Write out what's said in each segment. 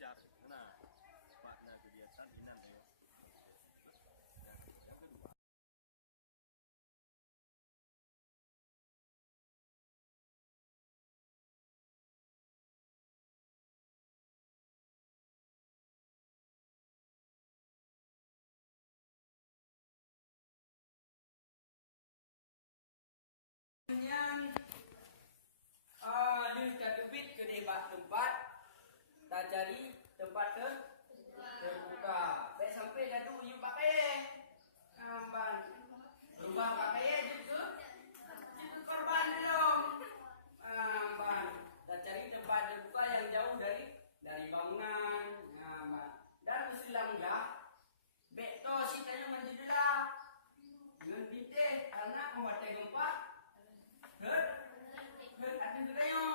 belajar. Nah, makna kegiatan inan ya. Nah, yang kedua. Debit ke debat tempat, tak cari tempat terbuka. Baik sampai gaduh you pakai, bang. Rumah pakai juga korban dulu, bang. Tak cari tempat terbuka yang jauh dari bangunan, bang. Dan usilamlah, beto si tayo mandidulah, yun binte karena pematai gempa, ating kayo,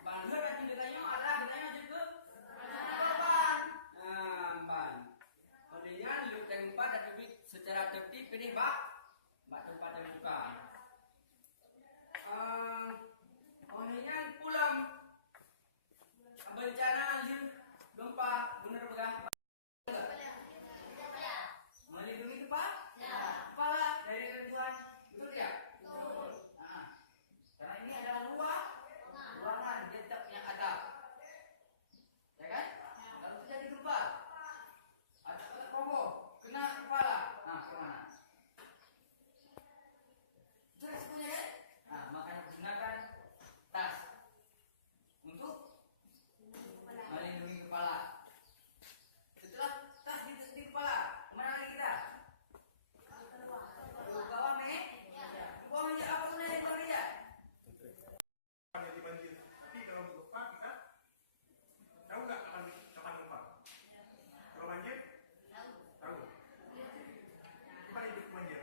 bang ating kayo, ala kayo juga, bang, bang. Kemudian lu tempat dan secara tertib ini bak tempat terbuka. Kemudian pulang bencana gempa benar benar. Melindungi kepala dari reruntuhan, betul ya? Karena ini adalah ruangan tetap yang ada, ya kan? Kalau terjadi gempa, ada kokoh kena kepala, nah kemana? Jelas punya kan? Nah makanya gunakan tas untuk melindungi kepala. Setelah tas di kepala, kemana lagi kita? Bawah nih? Bawah meja apa tuh nih? Bawah meja? Di banjir. Tapi kalau gempa kita tahu nggak kapan gempa? Kalau banjir tahu. Kapan itu banjir?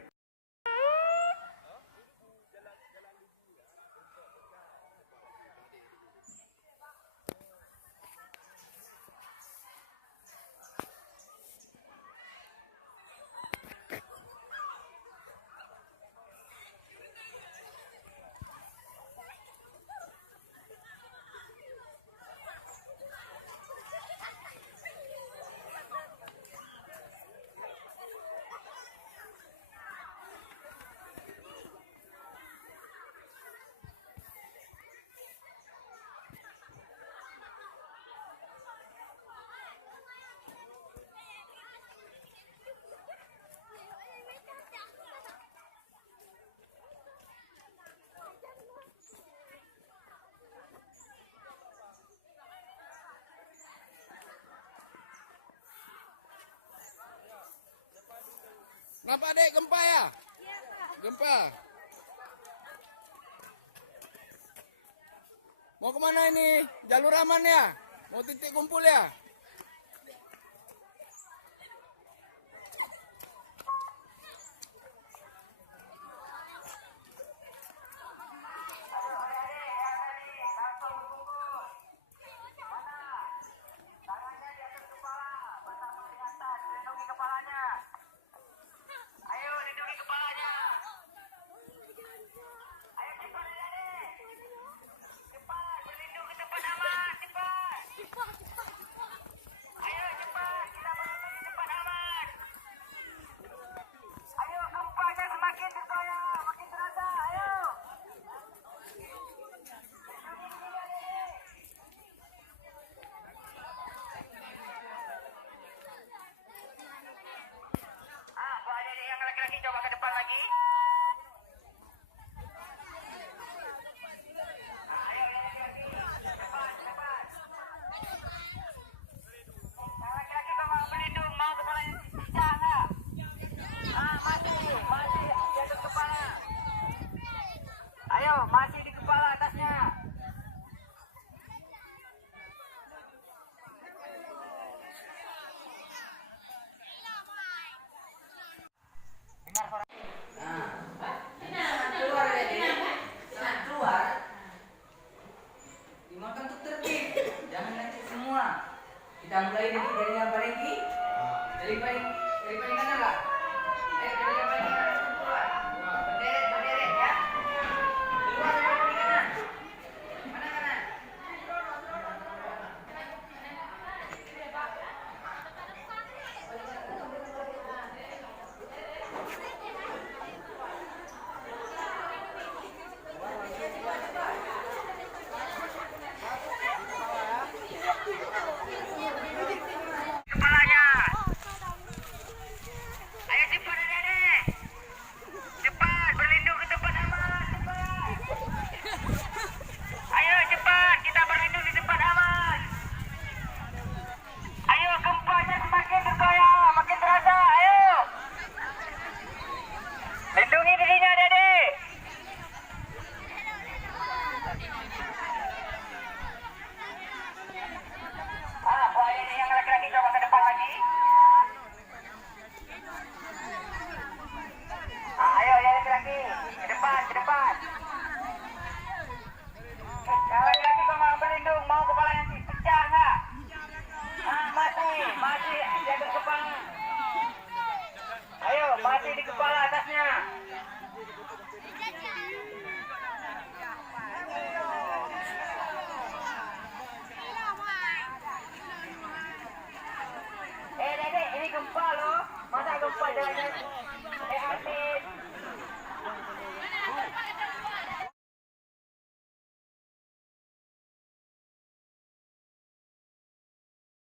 Kenapa dek gempa ya? Gempa. Mau kemana ini? Jalur aman ya? Mau titik kumpul ya? Coba ke depan lagi. Ayo lagi. Cepat. Laki-laki mau melindung, mau kepalanya tidak enggak? Masih di atas kepala. Ayo, masih di kepala atasnya. Dimakan untuk tertib, jangan nanti semua. Kita mulai dari yang paling